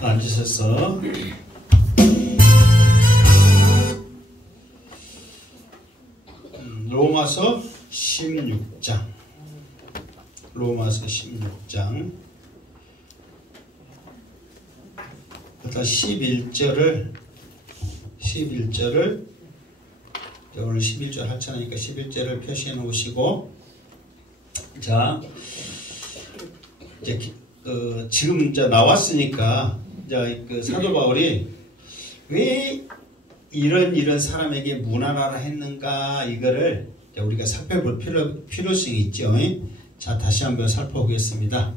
앉으셔서 로마서 16장 로마서 16장 일단 11절을 오늘 11절 하찮으니까 11절을 표시해 놓으시고, 자 이제 지금 이제 나왔으니까 이제 사도 바울이 왜 이런 사람에게 무난하라 했는가, 이거를 우리가 살펴볼 필요성이 있죠. 자, 다시 한번 살펴보겠습니다.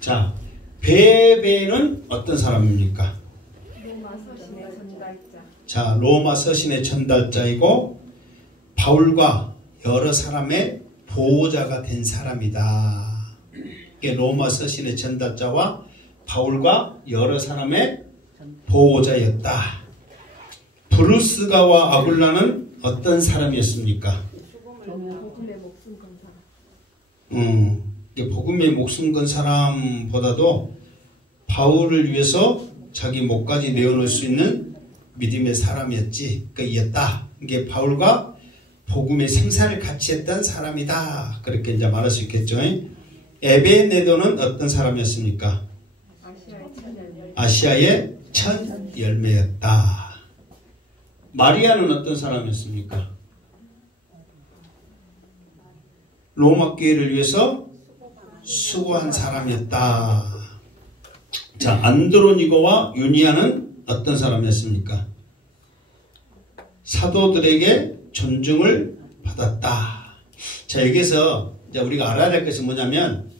자, 베베는 어떤 사람입니까? 로마 서신의 전달자. 자, 로마 서신의 전달자이고 바울과 여러 사람의 보호자가 된 사람이다. 이게 로마 서신의 전달자와 바울과 여러 사람의 보호자였다. 브루스가와 아굴라는 어떤 사람이었습니까? 복음의 목숨 건 사람. 복음의 목숨 건 사람보다도 바울을 위해서 자기 목까지 내어놓을 수 있는 믿음의 사람이었지. 이었다. 이게 바울과 복음의 생사를 같이 했던 사람이다. 그렇게 이제 말할 수 있겠죠. 에베네도는 어떤 사람이었습니까? 아시아의 첫 열매였다. 마리아는 어떤 사람이었습니까? 로마 교회를 위해서 수고한 사람이었다. 자, 안드로니고와 유니아는 어떤 사람이었습니까? 사도들에게 존중을 받았다. 자, 여기서 이제 우리가 알아야 될 것은 뭐냐면,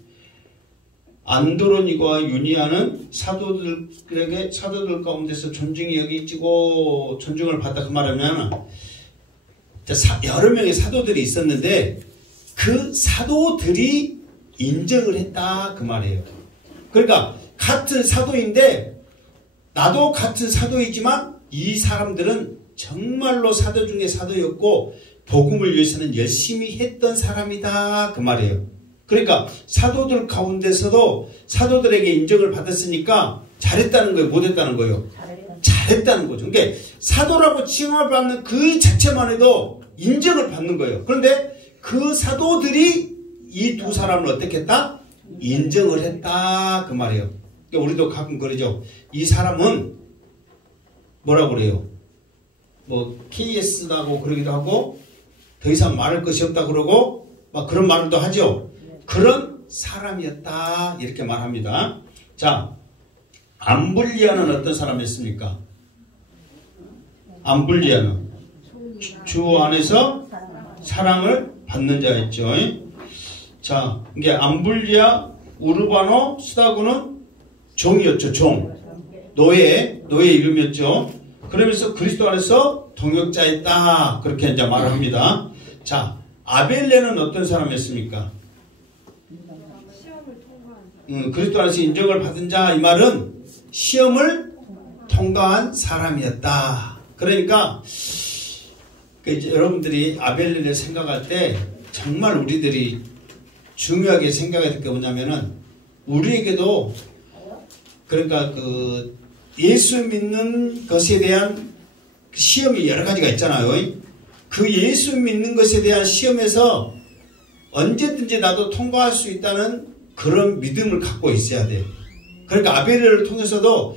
안드로니고와 유니아는 사도들 가운데서 존중이 여기지고 존중을 받다. 그 말하면 여러 명의 사도들이 있었는데 그 사도들이 인정을 했다, 그 말이에요. 그러니까 같은 사도인데, 나도 같은 사도이지만 이 사람들은 정말로 사도 중에 사도였고 복음을 위해서는 열심히 했던 사람이다, 그 말이에요. 그러니까 사도들 가운데서도 사도들에게 인정을 받았으니까 잘했다는 거예요, 못했다는 거예요? 잘했다는 거죠. 그러니까 사도라고 칭함을 받는 그 자체만 해도 인정을 받는 거예요. 그런데 그 사도들이 이 두 사람을 어떻게 했다? 인정을 했다, 그 말이에요. 그러니까 우리도 가끔 그러죠. 이 사람은 뭐라고 그래요? 뭐 KS라고 그러기도 하고 더 이상 말할 것이 없다 그러고 막 그런 말도 하죠. 그런 사람이었다, 이렇게 말합니다. 자, 암블리아는 어떤 사람이었습니까? 암블리아는 주 안에서 사랑을 받는 자였죠. 자, 이게 암블리아, 우르바노, 스다고는 종이었죠. 종. 노예 이름이었죠. 그러면서 그리스도 안에서 동역자였다, 그렇게 이제 말합니다. 자, 아벨레는 어떤 사람이었습니까? 그리스도 안에서 인정을 받은 자, 이 말은 시험을 통과한 사람이었다. 그러니까 이제 여러분들이 아벨레를 생각할 때 정말 우리들이 중요하게 생각해야 될 게 뭐냐면은, 우리에게도 그러니까 예수 믿는 것에 대한 시험이 여러 가지가 있잖아요. 그 예수 믿는 것에 대한 시험에서 언제든지 나도 통과할 수 있다는 그런 믿음을 갖고 있어야 돼요. 그러니까 아벨레를 통해서도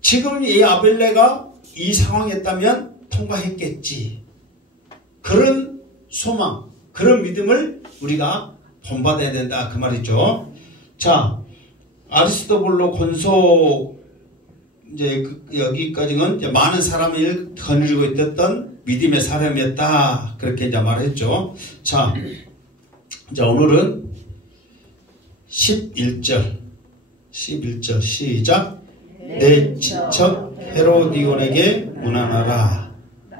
지금 이 아벨레가 이 상황이었다면 통과했겠지. 그런 소망, 그런 믿음을 우리가 본받아야 된다, 그 말이죠. 자, 아리스토블로 권소, 이제 여기까지는 이제 많은 사람을 거느리고 있었던 믿음의 사람이었다, 그렇게 이제 말했죠. 자, 오늘은 11절 시작. 내 친척 헤로디온에게 문안하라.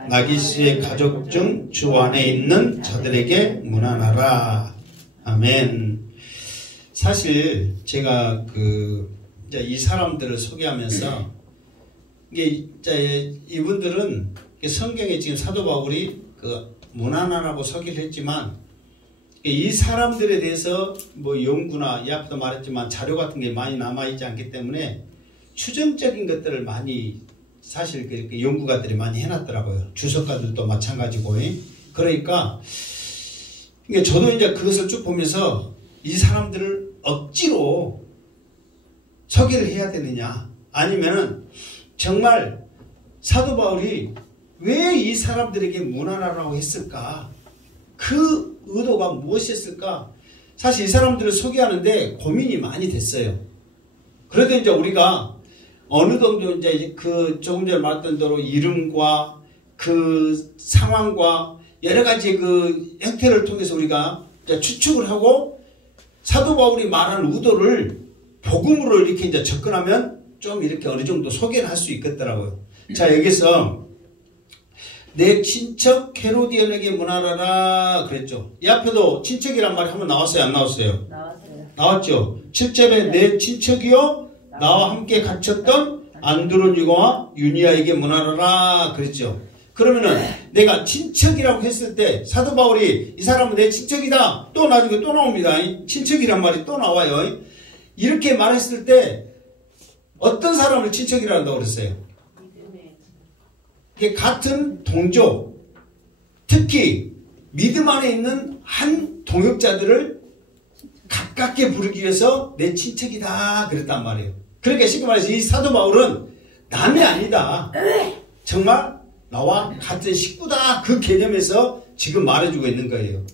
나기스의 가족 중 주 안에 있는 자들에게 문안하라. 아멘. 사실 제가 이제 이 사람들을 소개하면서 이게 이분들은 성경에 지금 사도 바울이 문안하라고 소개를 했지만, 이 사람들에 대해서 뭐 연구나, 이 앞에도 말했지만 자료 같은 게 많이 남아있지 않기 때문에 추정적인 것들을 많이 사실 그렇게 연구가들이 많이 해놨더라고요. 주석가들도 마찬가지고. 그러니까 이게 저도 이제 그것을 쭉 보면서 이 사람들을 억지로 소개를 해야 되느냐, 아니면은 정말 사도 바울이 왜 이 사람들에게 문안하라고 했을까? 그 의도가 무엇이었을까? 사실 이 사람들을 소개하는데 고민이 많이 됐어요. 그래도 이제 우리가 어느 정도 이제 그 조금 전에 말했던 대로 이름과 그 상황과 여러 가지 그 형태를 통해서 우리가 이제 추측을 하고 사도 바울이 말하는 의도를 복음으로 이렇게 이제 접근하면 좀 이렇게 어느 정도 소개를 할 수 있겠더라고요. 자, 여기서 내 친척 헤로디온에게 문안하라 그랬죠. 이 앞에도 친척이란 말이 한번 나왔어요, 안 나왔어요? 나왔어요. 나왔죠. 7절에 내 친척이요 나와 함께 갇혔던 안드로니고와 유니아에게 문안하라 그랬죠. 그러면은 내가 친척이라고 했을 때 사도 바울이 이 사람은 내 친척이다, 또 나중에 또 나옵니다. 친척이란 말이 또 나와요. 이렇게 말했을 때 어떤 사람을 친척이라고 한다고 그랬어요? 이게 같은 동족, 특히 믿음 안에 있는 한 동역자들을 가깝게 부르기 위해서 내 친척이다 그랬단 말이에요. 그러니까 쉽게 말해서 이 사도 바울은 남이 아니다, 정말 나와 같은 식구다, 그 개념에서 지금 말해주고 있는 거예요.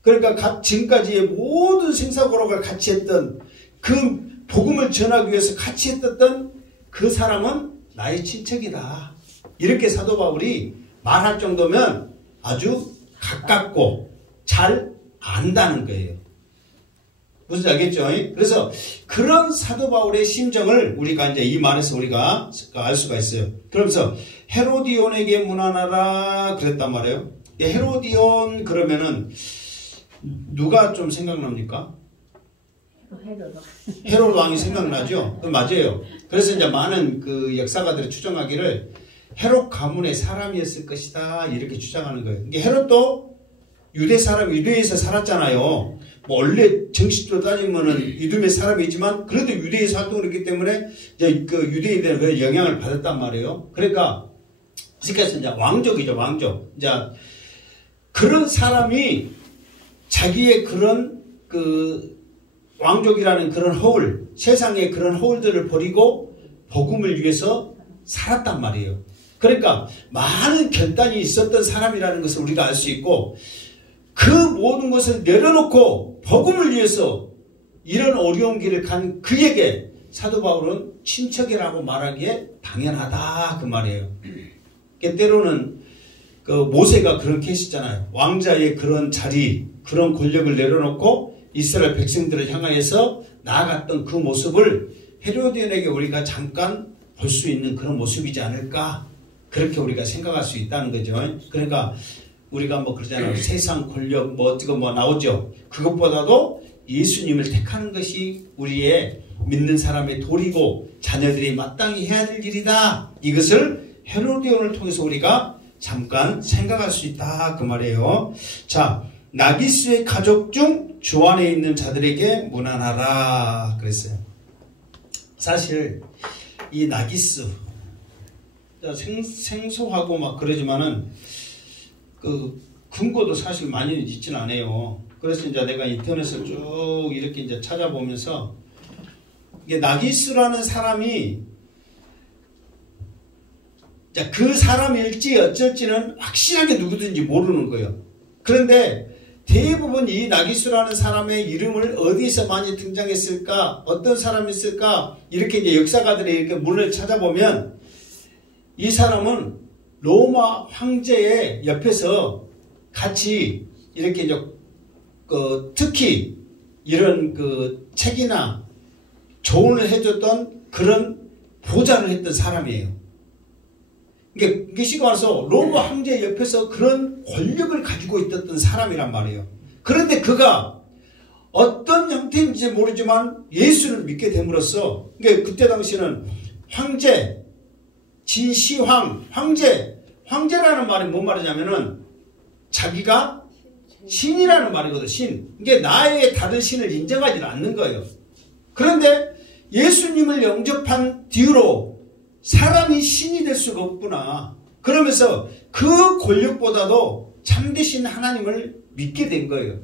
그러니까 지금까지의 모든 생사고락을 같이 했던, 그 복음을 전하기 위해서 같이 했던 그 사람은 나의 친척이다, 이렇게 사도 바울이 말할 정도면 아주 가깝고 잘 안다는 거예요. 무슨 알겠죠? 그래서 그런 사도 바울의 심정을 우리가 이제 이 말에서 우리가 알 수가 있어요. 그러면서 헤로디온에게 문안하라 그랬단 말이에요. 헤로디온 그러면은 누가 좀 생각납니까? 헤롯 왕이 생각나죠? 맞아요. 그래서 이제 많은 그 역사가들이 추정하기를 헤롯 가문의 사람이었을 것이다, 이렇게 주장하는 거예요. 이게 헤롯도 유대 사람, 유대에서 살았잖아요. 뭐 원래 정식으로 따지면은 이두메 사람이지만 그래도 유대에서 활동을 했기 때문에 이제 그 유대인들의 그런 영향을 받았단 말이에요. 그러니까 이제 왕족이죠, 왕족. 이제 그런 사람이 자기의 그런 그 왕족이라는 그런 허울, 세상의 그런 허울들을 버리고 복음을 위해서 살았단 말이에요. 그러니까 많은 결단이 있었던 사람이라는 것을 우리가 알 수 있고, 그 모든 것을 내려놓고 복음을 위해서 이런 어려운 길을 간 그에게 사도 바울은 친척이라고 말하기에 당연하다, 그 말이에요. 때로는 그 모세가 그런 케이스잖아요. 왕자의 그런 자리, 그런 권력을 내려놓고 이스라엘 백성들을 향하여서 나아갔던 그 모습을 헤로디온에게 우리가 잠깐 볼 수 있는 그런 모습이지 않을까, 그렇게 우리가 생각할 수 있다는 거죠. 그러니까 우리가 뭐 그러잖아요. 세상 권력 뭐 어떻게 뭐 나오죠. 그것보다도 예수님을 택하는 것이 우리의 믿는 사람의 도리고 자녀들이 마땅히 해야 될 일이다, 이것을 헤로디온을 통해서 우리가 잠깐 생각할 수 있다, 그 말이에요. 자, 나기스의 가족 중 주 안에 있는 자들에게 문안하라 그랬어요. 사실 이 나기스 생소하고 막 그러지만은 그 근거도 사실 많이 있지는 않아요. 그래서 이제 내가 인터넷을 쭉 이렇게 이제 찾아보면서 이게 나기스라는 사람이 그 사람일지 어쩔지는 확실하게 누구든지 모르는 거예요. 그런데 대부분 이 나기스라는 사람의 이름을 어디서 많이 등장했을까, 어떤 사람이었을까, 이렇게 이제 역사가들이 이렇게 문을 찾아보면 이 사람은 로마 황제의 옆에서 같이 이렇게 이제 특히 이런 그 책이나 조언을 해줬던 그런 보좌를 했던 사람이에요. 이게 시가 와서 로마 황제 옆에서 그런 권력을 가지고 있었던 사람이란 말이에요. 그런데 그가 어떤 형태인지 모르지만 예수를 믿게 됨으로써, 그때 당시는 황제, 진시황, 황제라는 말이 뭔 말이냐면은 자기가 신이라는 말이거든, 신. 이게 나의 다른 신을 인정하지는 않는 거예요. 그런데 예수님을 영접한 뒤로 사람이 신이 될 수가 없구나. 그러면서 그 권력보다도 참되신 하나님을 믿게 된 거예요.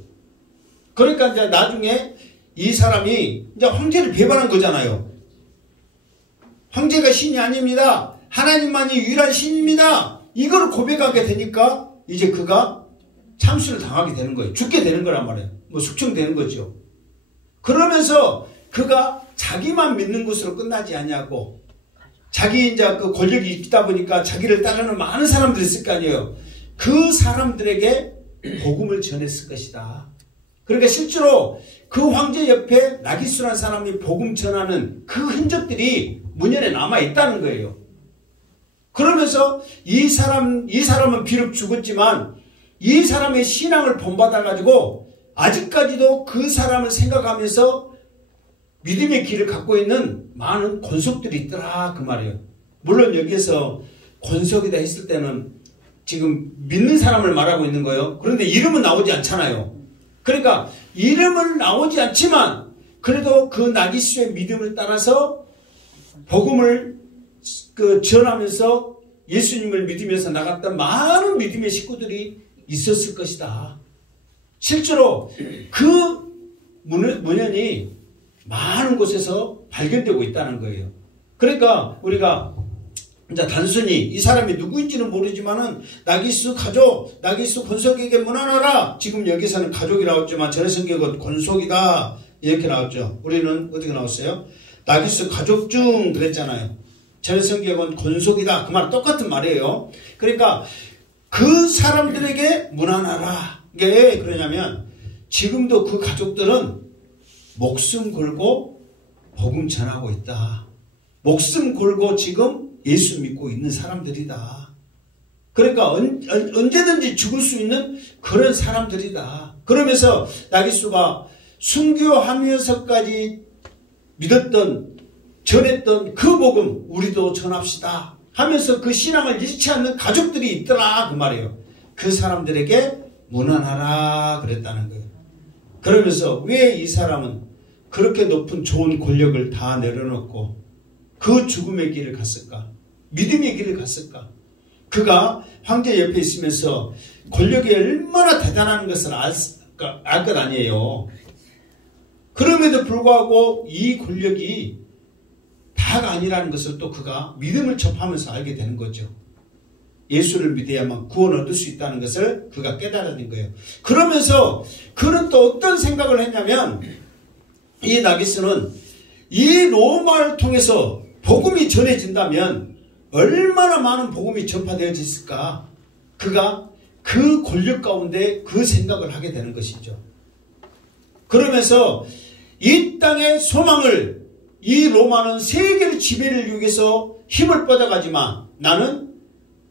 그러니까 이제 나중에 이 사람이 이제 황제를 배반한 거잖아요. 황제가 신이 아닙니다. 하나님만이 유일한 신입니다. 이걸 고백하게 되니까 이제 그가 참수를 당하게 되는 거예요. 죽게 되는 거란 말이에요. 뭐 숙청되는 거죠. 그러면서 그가 자기만 믿는 것으로 끝나지 않냐고. 자기 이제 그 권력이 있다 보니까 자기를 따르는 많은 사람들이 있을 거 아니에요. 그 사람들에게 복음을 전했을 것이다. 그러니까 실제로 그 황제 옆에 나기수라는 사람이 복음 전하는 그 흔적들이 문현에 남아 있다는 거예요. 그러면서 이 사람은 비록 죽었지만 이 사람의 신앙을 본받아가지고 아직까지도 그 사람을 생각하면서 믿음의 길을 갖고 있는 많은 권속들이 있더라 그 말이에요. 물론 여기에서 권속이다 했을 때는 지금 믿는 사람을 말하고 있는 거예요. 그런데 이름은 나오지 않잖아요. 그러니까 이름은 나오지 않지만 그래도 그 나기수의 믿음을 따라서 복음을 전하면서 예수님을 믿으면서 나갔던 많은 믿음의 식구들이 있었을 것이다. 실제로 그 문현이 많은 곳에서 발견되고 있다는 거예요. 그러니까 우리가 이제 단순히 이 사람이 누구인지는 모르지만은 나기수 가족, 나기수 권속에게 문안하라. 지금 여기서는 가족이 나왔지만 전에 성경은 권속이다 이렇게 나왔죠. 우리는 어떻게 나왔어요? 나기수 가족 중 그랬잖아요. 전에 성경은 권속이다. 그 말 똑같은 말이에요. 그러니까 그 사람들에게 문안하라. 이게 왜 그러냐면 지금도 그 가족들은 목숨 걸고 복음 전하고 있다. 목숨 걸고 지금 예수 믿고 있는 사람들이다. 그러니까 언제든지 죽을 수 있는 그런 사람들이다. 그러면서 나기수가 순교하면서까지 믿었던 전했던 그 복음 우리도 전합시다 하면서 그 신앙을 잃지 않는 가족들이 있더라 그 말이에요. 그 사람들에게 문안하라 그랬다는 거예요. 그러면서 왜 이 사람은 그렇게 높은 좋은 권력을 다 내려놓고 그 죽음의 길을 갔을까? 믿음의 길을 갔을까? 그가 황제 옆에 있으면서 권력이 얼마나 대단한 것을 알 것 아니에요. 그럼에도 불구하고 이 권력이 다가 아니라는 것을 또 그가 믿음을 접하면서 알게 되는 거죠. 예수를 믿어야만 구원을 얻을 수 있다는 것을 그가 깨달은 거예요. 그러면서 그는 또 어떤 생각을 했냐면 이 나기수는 이 로마를 통해서 복음이 전해진다면 얼마나 많은 복음이 전파되어졌을까. 그가 그 권력 가운데 그 생각을 하게 되는 것이죠. 그러면서 이 땅의 소망을 이 로마는 세계를 지배를 위해서 힘을 뻗어가지만 나는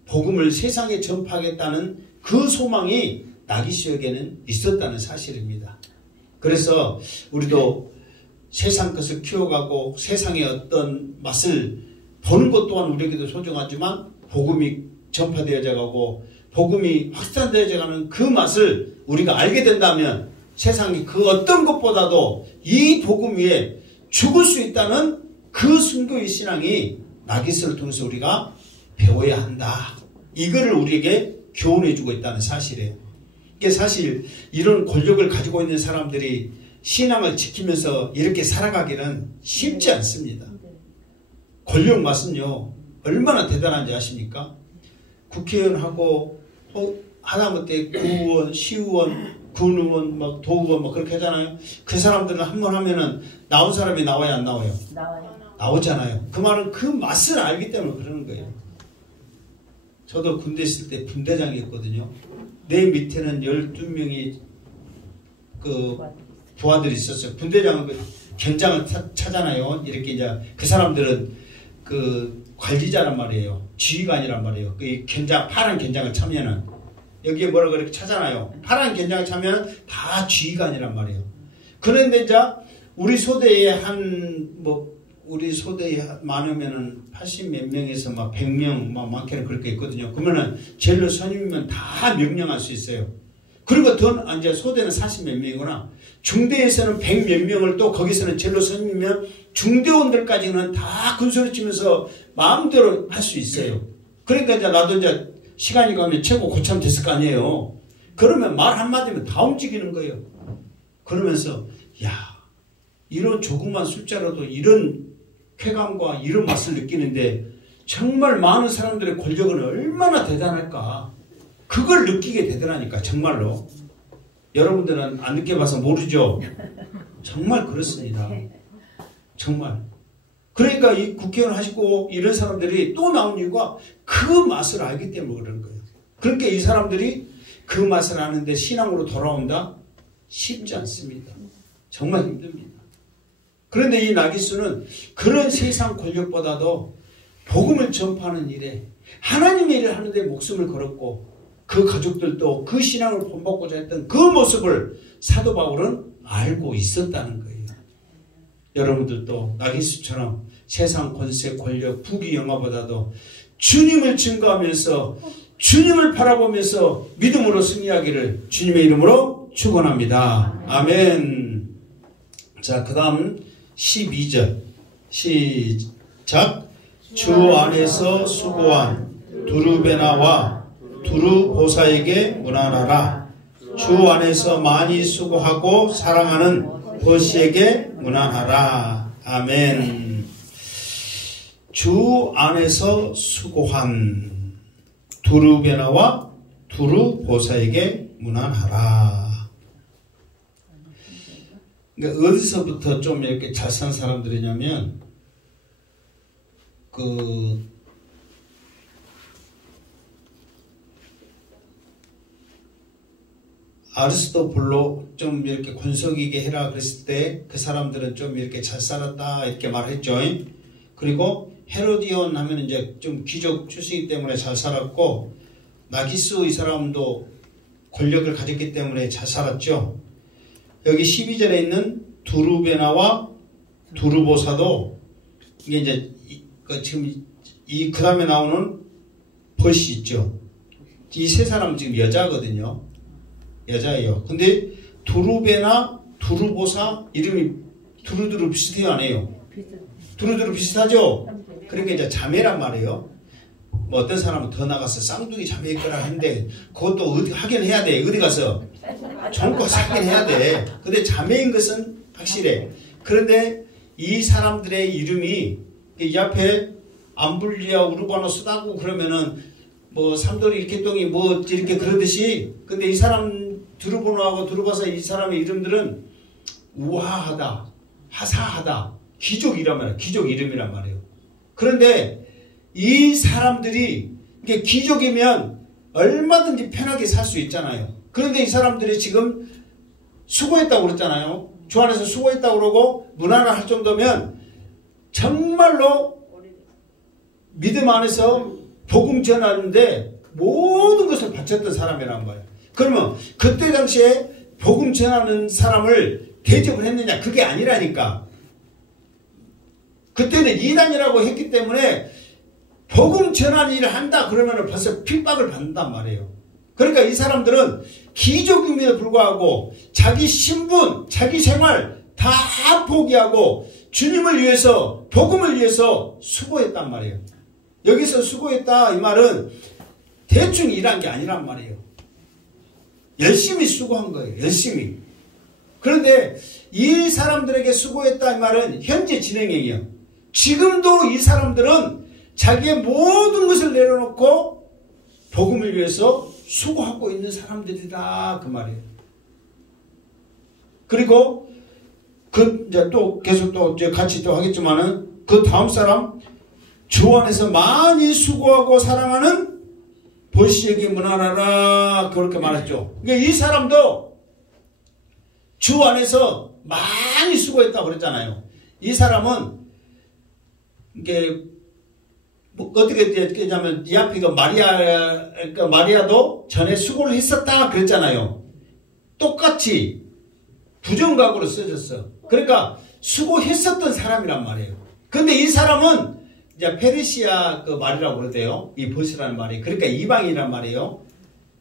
복음을 세상에 전파하겠다는 그 소망이 나기수에게는 있었다는 사실입니다. 그래서 우리도 세상 것을 키워가고 세상의 어떤 맛을 보는 것 또한 우리에게도 소중하지만 복음이 전파되어져 가고 복음이 확산되어져 가는 그 맛을 우리가 알게 된다면 세상이 그 어떤 것보다도 이 복음 위에 죽을 수 있다는 그 순교의 신앙이 나기수를 통해서 우리가 배워야 한다. 이거를 우리에게 교훈해주고 있다는 사실이에요. 이게 사실 이런 권력을 가지고 있는 사람들이 신앙을 지키면서 이렇게 살아가기는 쉽지 않습니다. 권력 맛은요 얼마나 대단한지 아십니까? 국회의원하고 하다못해 구의원, 시의원, 군의원, 막 도의원 막 그렇게 하잖아요. 그 사람들은 한 번 하면은 나온 사람이 나와야 안 나와요? 나오잖아요. 그 말은 그 맛을 알기 때문에 그러는 거예요. 저도 군대 있을 때 분대장이었거든요. 내 밑에는 12명이 그 부하들이 있었어요. 분대장은 그 견장을 차잖아요. 이렇게 이제 그 사람들은 그 관리자란 말이에요. 지휘관이란 말이에요. 그 견장, 파란 견장을 차면은 여기에 뭐라고 이렇게 차잖아요. 파란 견장을 차면 다 지휘관이란 말이에요. 그런데 이제 우리 소대에 우리 소대에 많으면은 80몇 명에서 막 100명, 막 많게는 그렇게 있거든요. 그러면은 제일로 선임이면 다 명령할 수 있어요. 그리고 이제 소대는 40몇 명이구나. 중대에서는 100몇 명을 또 거기서는 젤로 선임이면 중대원들까지는 다 군소리 치면서 마음대로 할 수 있어요. 그러니까 이제 나도 이제 시간이 가면 최고 고참 됐을 거 아니에요. 그러면 말 한마디면 다 움직이는 거예요. 그러면서 야, 이런 조그만 숫자라도 이런 쾌감과 이런 맛을 느끼는데 정말 많은 사람들의 권력은 얼마나 대단할까. 그걸 느끼게 되더라니까 정말로. 여러분들은 안 느껴봐서 모르죠. 정말 그렇습니다. 정말. 그러니까 이 국회의원 하시고 이런 사람들이 또 나온 이유가 그 맛을 알기 때문에 그러는 거예요. 그러니까 이 사람들이 그 맛을 아는데 신앙으로 돌아온다? 쉽지 않습니다. 정말 힘듭니다. 그런데 이 나기수는 그런 세상 권력보다도 복음을 전파하는 일에 하나님의 일을 하는데 목숨을 걸었고 그 가족들도 그 신앙을 본받고자 했던 그 모습을 사도 바울은 알고 있었다는 거예요. 여러분들도 나기수처럼 세상 권세, 권력, 부귀, 영화보다도 주님을 증거하면서 주님을 바라보면서 믿음으로 승리하기를 주님의 이름으로 축원합니다. 아멘. 자, 그 다음 12절 시작. 주 안에서 수고한 두루베나와 두루보사에게 문안하라. 주 안에서 많이 수고하고 사랑하는 버시에게 문안하라. 아멘. 주 안에서 수고한 두루베나와 두루보사에게 문안하라. 그러니까 어디서부터 좀 이렇게 잘 산 사람들이냐면 아리스토블로 좀 이렇게 권속이게 해라 그랬을 때 그 사람들은 좀 이렇게 잘 살았다 이렇게 말했죠. 그리고 헤로디온 하면 이제 좀 귀족 출신이기 때문에 잘 살았고 나기스 이 사람도 권력을 가졌기 때문에 잘 살았죠. 여기 12절에 있는 두루베나와 두루보사도 이게 이제 지금 그 다음에 나오는 벗이 있죠. 이 세 사람은 지금 여자거든요. 여자예요. 근데 두루베나 두루보사 이름이 두루두루 비슷해요, 안 해요? 두루두루 비슷하죠? 그러니까 이제 자매란 말이에요. 뭐 어떤 사람은 더 나가서 쌍둥이 자매일 거라 했는데 그것도 어디 확인해야 돼. 어디 가서 좋은 거 확인해야 돼. 근데 자매인 것은 확실해. 그런데 이 사람들의 이름이 이 앞에 암블리아 우르바노 쓰다고 그러면은 뭐 삼돌이 일개똥이 뭐 이렇게 그러듯이 근데 이 사람 두루보노하고 두루보사 이 사람의 이름들은 우아하다, 하사하다, 귀족이란 말이에요. 귀족 이름이란 말이에요. 그런데 이 사람들이 이게 귀족이면 얼마든지 편하게 살 수 있잖아요. 그런데 이 사람들이 지금 수고했다고 그랬잖아요. 주 안에서 수고했다고 그러고 문안을 할 정도면 정말로 믿음 안에서 복음 전하는데 모든 것을 바쳤던 사람이란 말이에요. 그러면 그때 당시에 복음 전하는 사람을 대접을 했느냐? 그게 아니라니까. 그때는 이단이라고 했기 때문에 복음 전하는 일을 한다 그러면 벌써 핍박을 받는단 말이에요. 그러니까 이 사람들은 기족임에도 불구하고 자기 신분, 자기 생활 다 포기하고 주님을 위해서 복음을 위해서 수고했단 말이에요. 여기서 수고했다 이 말은 대충 일한 게 아니란 말이에요. 열심히 수고한 거예요. 열심히. 그런데 이 사람들에게 수고했다 이 말은 현재 진행형이에요. 지금도 이 사람들은 자기의 모든 것을 내려놓고 복음을 위해서 수고하고 있는 사람들이다 그 말이에요. 그리고 이제 또 계속 또 이제 같이 또 하겠지만은 그 다음 사람 주 안에서 많이 수고하고 사랑하는 버시에게 문안하라 그렇게 말했죠. 그러니까 이 사람도 주 안에서 많이 수고했다고 그랬잖아요. 이 사람은 이게 뭐 어떻게 되냐면 이 앞에 마리아도 전에 수고를 했었다 그랬잖아요. 똑같이 부정각으로 써졌어. 그러니까 수고했었던 사람이란 말이에요. 근데 이 사람은 이제 페르시아 그 말이라고 그러대요. 이 버시라는 말이. 그러니까 이방이란 말이에요.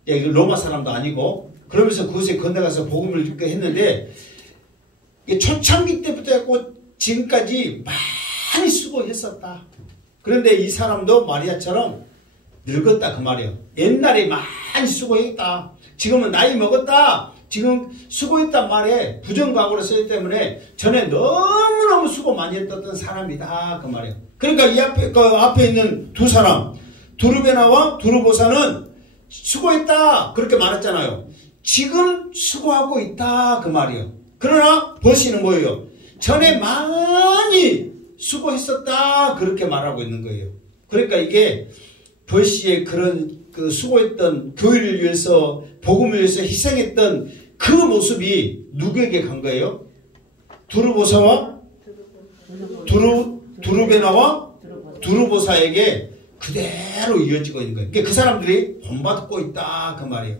로마 사람도 아니고. 그러면서 그곳에 건너가서 복음을 듣게 했는데 초창기 때부터 해고 지금까지 많이 수고했었다. 그런데 이 사람도 마리아처럼 늙었다 그 말이에요. 옛날에 많이 수고했다. 지금은 나이 먹었다. 지금 수고했단 말에 부정각오로 쓰기 때문에 전에 너무너무 수고 많이 했던 사람이다 그 말이에요. 그러니까 이 앞에 있는 두 사람 두르베나와 두르보사는 수고했다 그렇게 말했잖아요. 지금 수고하고 있다 그 말이에요. 그러나 버시는 뭐예요? 전에 많이 수고했었다 그렇게 말하고 있는 거예요. 그러니까 이게 버시의 그런 그 수고했던 교회를 위해서 복음을 위해서 희생했던 그 모습이 누구에게 간 거예요? 두르보사와 두르베나와 두르보사에게 그대로 이어지고 있는 거예요. 그러니까 그 사람들이 본받고 있다 그 말이에요.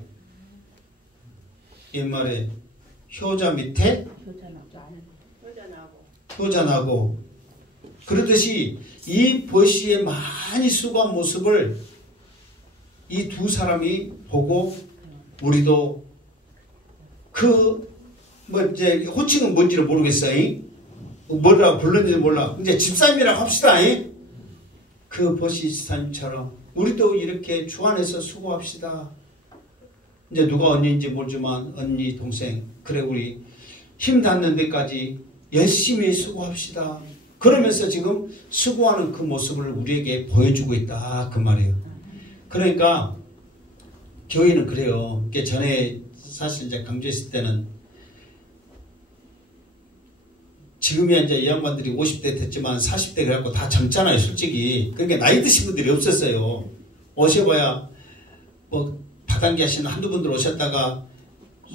옛말에 효자 밑에 효자나고 그러듯이 이 버시의 많이 수고한 모습을 이 두 사람이 보고 우리도 이제 호칭은 뭔지를 모르겠어요. 뭐라고 불렀는지 몰라. 이제 집사님이라고 합시다. 그 버시 집사님처럼 우리도 이렇게 주 안에서 수고합시다. 이제 누가 언니인지 모르지만 언니, 동생, 그래 우리 힘 닿는 데까지 열심히 수고합시다. 그러면서 지금 수고하는 그 모습을 우리에게 보여주고 있다 그 말이에요. 그러니까 교회는 그래요. 이게 전에 사실 이제 강조했을 때는 지금이야 이제 이 양반들이 50대 됐지만 40대 그래갖고 다 젊잖아요, 솔직히. 그러니까 나이 드신 분들이 없었어요. 오셔봐야 뭐 다단계 하시는 한두 분들 오셨다가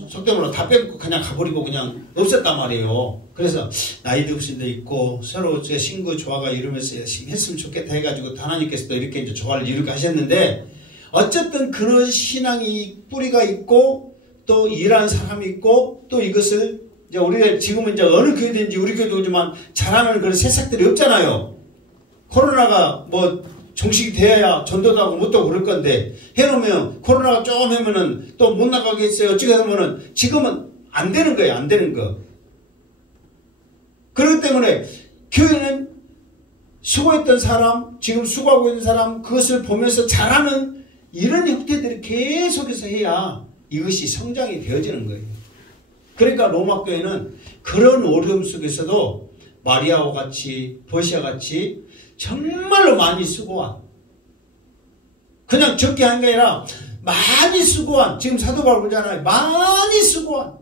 속대문으로 다 빼고 그냥 가버리고 그냥 없었단 말이에요. 그래서 나이 드신 데 있고 서로 제 신구 조화가 이러면서 열심히 했으면 좋겠다 해가지고 하나님께서도 이렇게 이제 조화를 이루게 하셨는데 어쨌든 그런 신앙이 뿌리가 있고 또 일하는 사람이 있고 또 이것을 이제 우리가 지금은 이제 어느 교회든지 우리 교회도 오지만 잘하는 그런 새싹들이 없잖아요. 코로나가 뭐 종식이 돼야 전도도 하고 못하고 그럴 건데 해놓으면 코로나가 조금 하면은 또 못 나가겠어요. 어찌게 하면은 지금은 안 되는 거예요. 안 되는 거. 그렇기 때문에 교회는 수고했던 사람, 지금 수고하고 있는 사람 그것을 보면서 잘하는 이런 형태들을 계속해서 해야 이것이 성장이 되어지는 거예요. 그러니까 로마 교회는 그런 어려움 속에서도 마리아와 같이 버시와 같이 정말로 많이 수고한 그냥 적게 한 게 아니라 많이 수고한 지금 사도 바울 보잖아요. 많이 수고한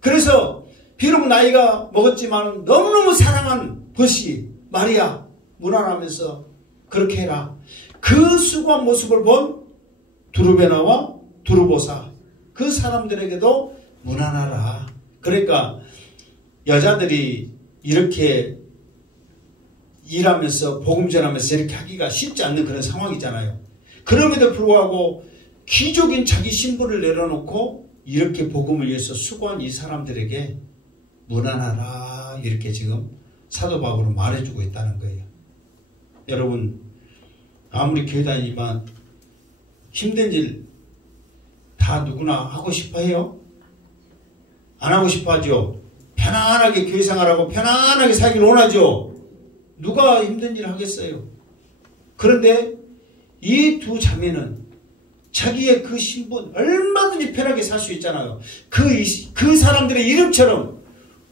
그래서 비록 나이가 먹었지만 너무너무 사랑한 버시 마리아 문안하면서 그렇게 해라. 그 수고한 모습을 본 두르베나와 두르보사 그 사람들에게도 문안하라. 그러니까 여자들이 이렇게 일하면서 복음 전하면서 이렇게 하기가 쉽지 않는 그런 상황이잖아요. 그럼에도 불구하고 기적인 자기 신분을 내려놓고 이렇게 복음을 위해서 수고한 이 사람들에게 문안하라 이렇게 지금 사도 바울은 말해주고 있다는 거예요. 여러분 아무리 교회 다니지만 힘든 일 다 누구나 하고 싶어 해요? 안 하고 싶어 하죠. 편안하게 교회 생활하고 편안하게 살기를 원하죠. 누가 힘든 일을 하겠어요? 그런데 이 두 자매는 자기의 그 신분 얼마든지 편하게 살 수 있잖아요. 그 사람들의 이름처럼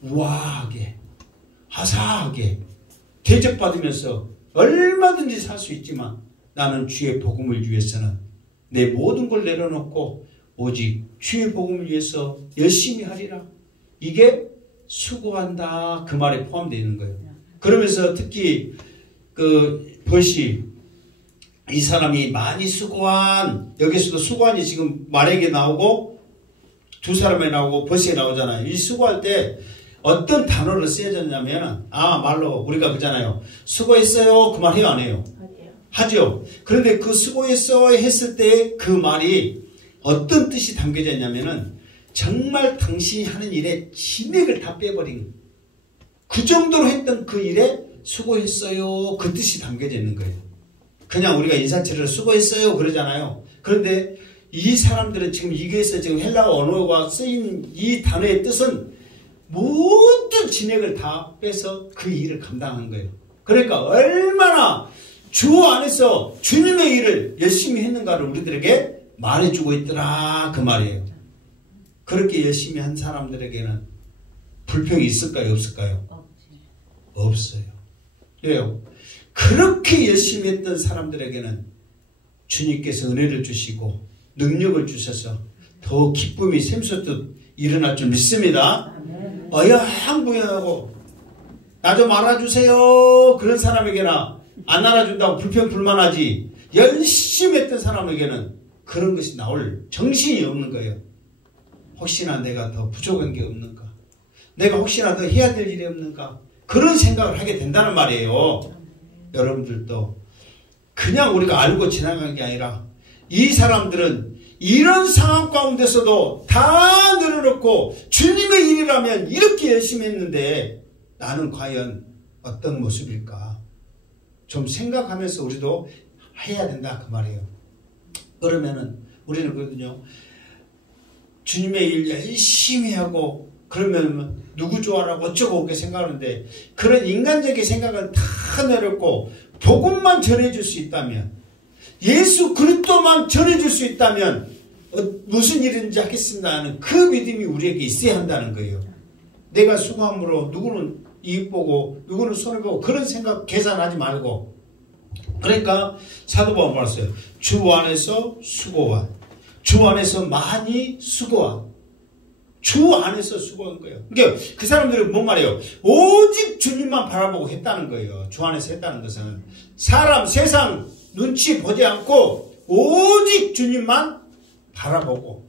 우아하게 화사하게 대접받으면서 얼마든지 살 수 있지만 나는 주의 복음을 위해서는 내 모든 걸 내려놓고 오직 주의 복음을 위해서 열심히 하리라. 이게 수고한다 그 말에 포함되어 있는 거예요. 그러면서 특히 그 버시 이 사람이 많이 수고한 여기서도 수고한이 지금 말에게 나오고 두 사람에 나오고 버시에 나오잖아요. 이 수고할 때 어떤 단어를 쓰여졌냐면 말로 우리가 그러잖아요. 수고했어요. 그 말 해요 안 해요? 하죠. 그런데 그 수고했어요 했을 때 그 말이 어떤 뜻이 담겨져 있냐면은 정말 당신이 하는 일에 진액을 다 빼버린 그 정도로 했던 그 일에 수고했어요. 그 뜻이 담겨져 있는 거예요. 그냥 우리가 인사치레로 수고했어요 그러잖아요. 그런데 이 사람들은 지금 이게서 지금 헬라어 언어가 쓰인 이 단어의 뜻은 모든 진액을 다 빼서 그 일을 감당한 거예요. 그러니까 얼마나 주 안에서 주님의 일을 열심히 했는가를 우리들에게 말해주고 있더라 그 말이에요. 그렇게 열심히 한 사람들에게는 불평이 있을까요? 없을까요? 없어요. 왜요? 그렇게 열심히 했던 사람들에게는 주님께서 은혜를 주시고 능력을 주셔서 더 기쁨이 샘솟듯 일어날 줄 믿습니다. 어여항부여하고 나 좀 알아주세요 그런 사람에게나 안 알아준다고 불평 불만하지, 열심히 했던 사람에게는 그런 것이 나올 정신이 없는 거예요. 혹시나 내가 더 부족한 게 없는가, 내가 혹시나 더 해야 될 일이 없는가, 그런 생각을 하게 된다는 말이에요. 여러분들도 그냥 우리가 알고 지나간 게 아니라 이 사람들은 이런 상황 가운데서도 다 늘어놓고 주님의 일이라면 이렇게 열심히 했는데 나는 과연 어떤 모습일까 좀 생각하면서 우리도 해야 된다 그 말이에요. 그러면은 우리는 그거든요, 주님의 일 열심히 하고 그러면 누구 좋아라고 어쩌고 그렇게 생각하는데, 그런 인간적인 생각은 다 내렸고 복음만 전해줄 수 있다면, 예수 그리스도만 전해줄 수 있다면 무슨 일인지 하겠습니다 하는 그 믿음이 우리에게 있어야 한다는 거예요. 내가 수고함으로 누구는 이익 보고 누구는 손해보고 그런 생각 계산하지 말고, 그러니까 사도 바울 말했어요. 주 안에서 수고와, 주 안에서 많이 수고와, 주 안에서 수고한 거예요. 그러니까 그 사람들은 뭔 말이에요? 오직 주님만 바라보고 했다는 거예요. 주 안에서 했다는 것은 사람 세상 눈치 보지 않고 오직 주님만 바라보고,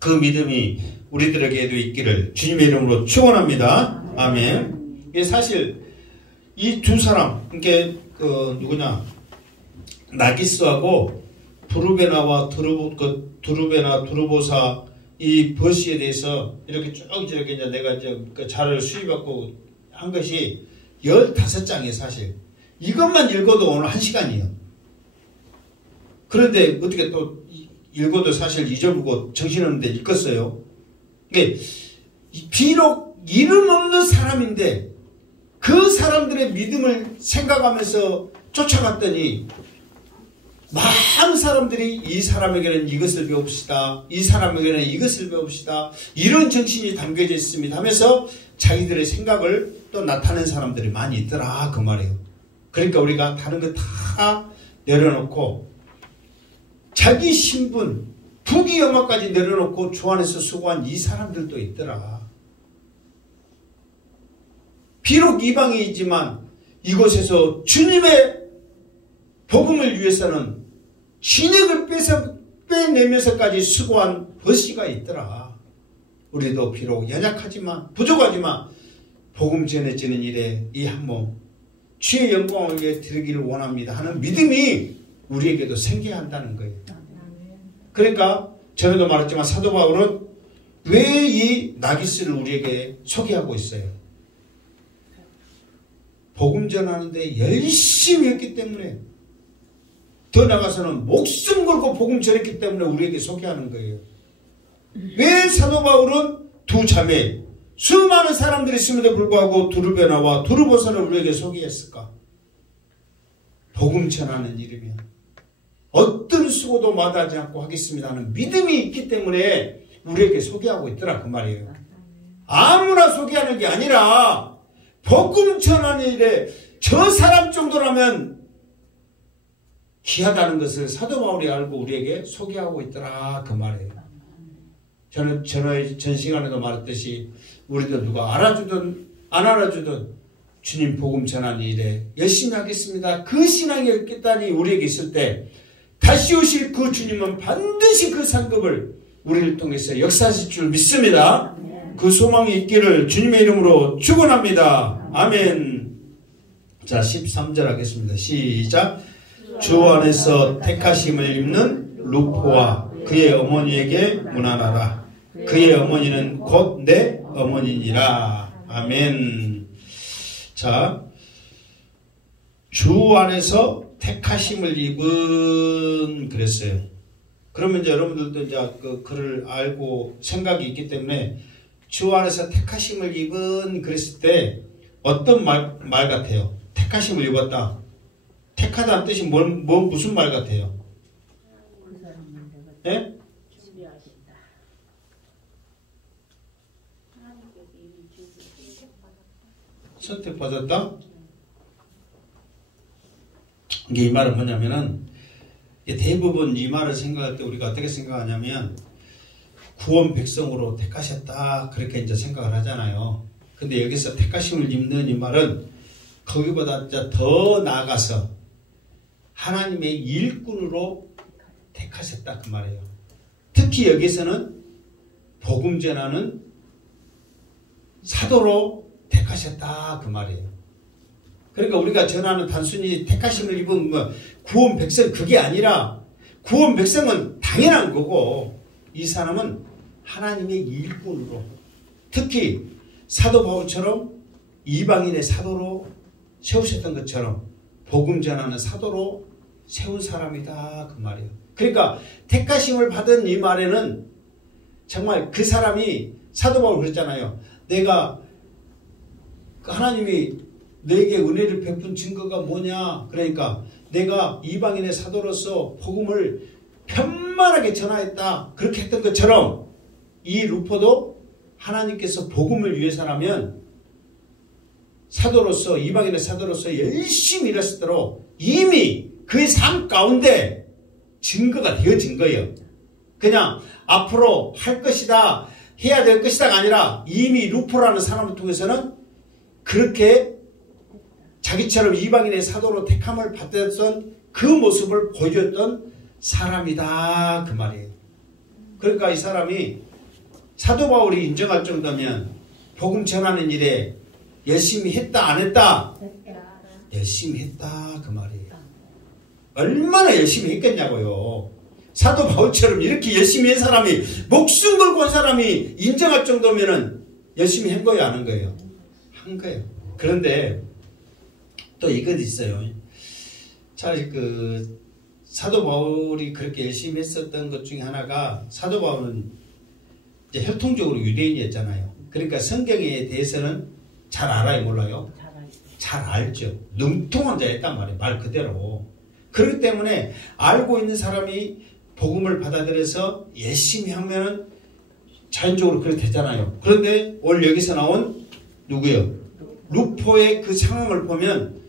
그 믿음이 우리들에게도 있기를 주님의 이름으로 축원합니다. 아멘. 이게 사실 이 두 사람, 그러니까 누구냐, 나기스하고 두루베나와 두루베나 두루보사 이 버시에 대해서 이렇게 쭉 이렇게 이제 내가 이제 그 자료를 수입받고 한 것이 15장이에요, 사실. 이것만 읽어도 오늘 1시간이에요. 그런데 어떻게 또 읽어도 사실 잊어보고 정신없는데 읽었어요. 그러니까 비록 이름 없는 사람인데 그 사람들의 믿음을 생각하면서 쫓아갔더니 많은 사람들이 이 사람에게는 이것을 배웁시다, 이 사람에게는 이것을 배웁시다, 이런 정신이 담겨져 있습니다 하면서 자기들의 생각을 또 나타낸 사람들이 많이 있더라 그 말이에요. 그러니까 우리가 다른 거 다 내려놓고 자기 신분, 부귀영화까지 내려놓고 주 안에서 수고한 이 사람들도 있더라. 비록 이방인이지만 이곳에서 주님의 복음을 위해서는 진액을 빼내면서까지 수고한 버시가 있더라. 우리도 비록 연약하지만 부족하지만 복음 전해지는 일에 이 한 몸 주의 영광을 위해 드리기를 원합니다 하는 믿음이 우리에게도 생겨야 한다는 거예요. 그러니까 전에도 말했지만 사도 바울은 왜 이 나기스를 우리에게 소개하고 있어요? 복음 전하는데 열심히 했기 때문에, 더 나아가서는 목숨 걸고 복음 전했기 때문에 우리에게 소개하는 거예요. 왜 사도 바울은 두 자매, 수많은 사람들이 있음에도 불구하고 두루베나와 두루보사를 우리에게 소개했을까? 복음 전하는 일이면 어떤 수고도 마다하지 않고 하겠습니다 하는 믿음이 있기 때문에 우리에게 소개하고 있더라 그 말이에요. 아무나 소개하는 게 아니라 복음 전하는 일에 저 사람 정도라면 귀하다는 것을 사도 바울이 알고 우리에게 소개하고 있더라 그 말이에요. 저는 전 시간에도 말했듯이 우리도 누가 알아주든 안 알아주든 주님 복음 전하는 일에 열심히 하겠습니다, 그 신앙이 있겠다니 우리에게 있을 때 다시 오실 그 주님은 반드시 그 상급을 우리를 통해서 역사하실 줄 믿습니다. 그 소망이 있기를 주님의 이름으로 축원합니다. 아멘. 자 13절 하겠습니다. 시작. 주 안에서 택하심을 입는 루포와 그의 어머니에게 문안하라. 그의 어머니는 곧 내 어머니니라. 아멘. 자, 주 안에서 택하심을 입은 그랬어요. 그러면 이제 여러분들도 이제 그 글을 알고 생각이 있기 때문에 주 안에서 택하심을 입은 그랬을 때 어떤 말 같아요? 택하심을 입었다. 택하다는 뜻이 무슨 말 같아요? 예? 선택받았다? 이게 이 말은 뭐냐면은 대부분 이 말을 생각할 때 우리가 어떻게 생각하냐면 구원 백성으로 택하셨다 그렇게 이제 생각을 하잖아요. 근데 여기서 택하심을 입는 이 말은 거기보다 더 나아가서 하나님의 일꾼으로 택하셨다 그 말이에요. 특히 여기서는 복음 전하는 사도로 택하셨다 그 말이에요. 그러니까 우리가 전하는 단순히 택하심을 입은 구원 백성 그게 아니라 구원 백성은 당연한 거고 이 사람은 하나님의 일꾼으로 특히 사도 바울처럼 이방인의 사도로 세우셨던 것처럼 복음 전하는 사도로 세운 사람이다 그 말이에요. 그러니까 택하심을 받은 이 말에는 정말 그 사람이 사도 바울 그랬잖아요. 내가 하나님이 너에게 은혜를 베푼 증거가 뭐냐? 그러니까 내가 이방인의 사도로서 복음을 편만하게 전하였다. 그렇게 했던 것처럼 이 루포도 하나님께서 복음을 위해서라면 사도로서 이방인의 사도로서 열심히 일했도록 이미 그의 삶 가운데 증거가 되어진 거예요. 그냥 앞으로 할 것이다, 해야 될 것이다가 아니라 이미 루포라는 사람을 통해서는 그렇게 자기처럼 이방인의 사도로 택함을 받았던 그 모습을 보여줬던 사람이다 그 말이에요. 그러니까 이 사람이 사도 바울이 인정할 정도면 복음 전하는 일에 열심히 했다 안 했다? 열심히 했다 그 말이에요. 얼마나 열심히 했겠냐고요. 사도 바울처럼 이렇게 열심히 한 사람이 목숨 걸고 한 사람이 인정할 정도면은 열심히 한 거예요 안 한 거예요? 한 거예요. 그런데 또 이것도 있어요. 잘 그 사도 바울이 그렇게 열심히 했었던 것 중에 하나가 사도 바울은 이제 혈통적으로 유대인이었잖아요. 그러니까 성경에 대해서는 잘 알아요 몰라요? 잘 알죠. 능통한 자였단 말이에요. 말 그대로. 그렇기 때문에 알고 있는 사람이 복음을 받아들여서 열심히 하면은 자연적으로 그렇게 되잖아요. 그런데 오늘 여기서 나온 누구요? 루포의 그 상황을 보면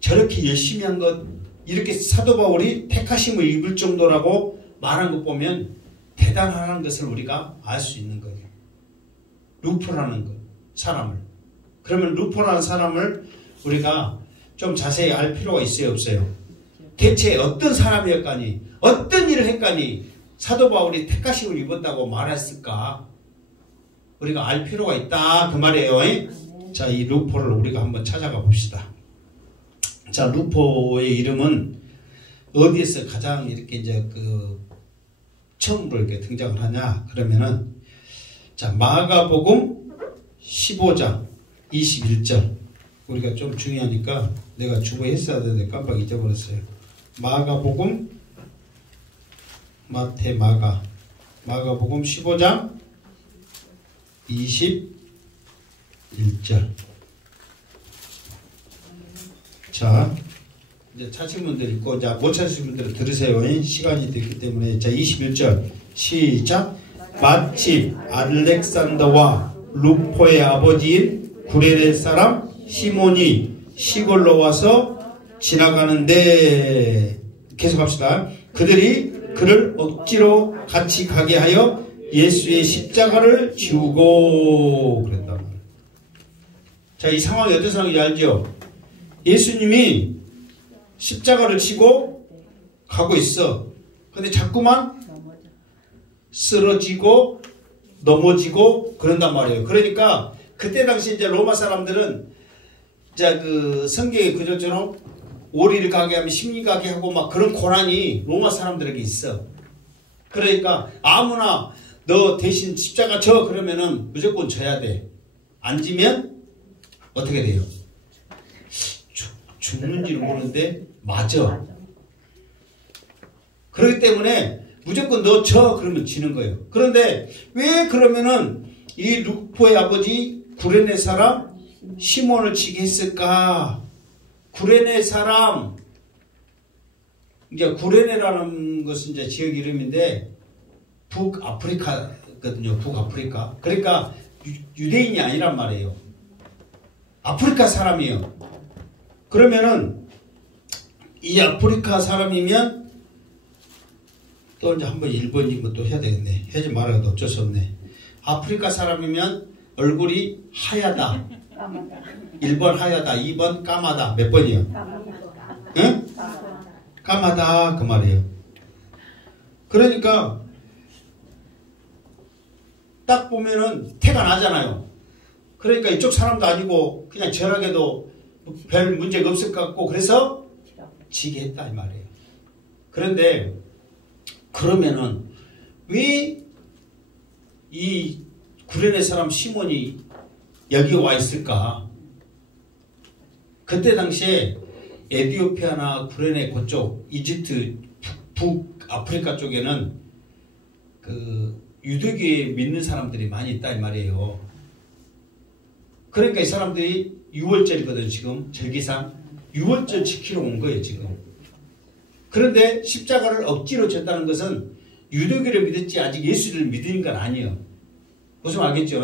저렇게 열심히 한 것, 이렇게 사도 바울이 택하심을 입을 정도라고 말한 것 보면 대단하다는 것을 우리가 알 수 있는 거예요. 루포라는 것, 사람을. 그러면 루포라는 사람을 우리가 좀 자세히 알 필요가 있어요, 없어요? 대체 어떤 사람이었까니, 어떤 일을 했까니 사도 바울이 택하심을 입었다고 말했을까? 우리가 알 필요가 있다, 그 말이에요. 자, 이 루포를 우리가 한번 찾아가 봅시다. 자, 루포의 이름은 어디에서 가장 이렇게 이제 처음으로 이렇게 등장을 하냐? 그러면은, 자, 마가복음 15장 21절. 우리가 좀 중요하니까 내가 주보 했어야 되는데 깜빡 잊어버렸어요. 마가복음, 마가복음 15장 21절. 자, 이제 찾으신 분들 있고, 이제 못 찾으신 분들은 들으세요. 시간이 됐기 때문에. 자, 21절. 시작. 마침 알렉산더와 루포의 아버지인 구레네 사람 시몬이 시골로 와서 지나가는데, 계속합시다. 그들이 그를 억지로 같이 가게 하여 예수의 십자가를 지우고 그랬다. 자, 이 상황이 어떤 상황인지 알죠? 예수님이 십자가를 지고 가고 있어. 근데 자꾸만 쓰러지고 넘어지고 그런단 말이에요. 그러니까 그때 당시 이제 로마 사람들은 이제 성경에 그저처럼 오리를 가게 하면 심리 가게 하고 막 그런 고난이 로마 사람들에게 있어. 그러니까 아무나 너 대신 십자가 져 그러면은 무조건 져야 돼. 안 지면 어떻게 돼요? 죽는지는 모르는데 맞아. 그렇기 때문에 무조건 너 져 그러면 지는 거예요. 그런데 왜 그러면은 이 루포의 아버지 구레네 사람 시몬을 지게 했을까? 구레네 사람, 이제 구레네라는 것은 이제 지역 이름인데 북아프리카거든요. 북아프리카. 그러니까 유대인이 아니란 말이에요. 아프리카 사람이에요. 그러면은 이 아프리카 사람이면 또 이제 한번 1번이면 또 해야 되겠네. 하지 말아도 어쩔 수 없네. 아프리카 사람이면 얼굴이 하얗다. 1번 하얗다, 2번 까마다. 몇 번이요? 응? 까마다 그 말이에요. 그러니까 딱 보면은 태가 나잖아요. 그러니까 이쪽 사람도 아니고 그냥 절하게도 별 문제가 없을 것 같고 그래서 지게 했다 이 말이에요. 그런데 그러면은 왜 이 구레네 사람 시몬이 여기 와 있을까? 그때 당시에 에티오피아나 구레네 그쪽 이집트 북아프리카 쪽에는 그 유대교에 믿는 사람들이 많이 있다 이 말이에요. 그러니까 이 사람들이 6월절이거든 지금 절기상 6월절 지키러 온 거예요 지금. 그런데 십자가를 억지로 졌다는 것은 유대교를 믿었지 아직 예수를 믿은 건 아니에요. 무슨 알겠죠?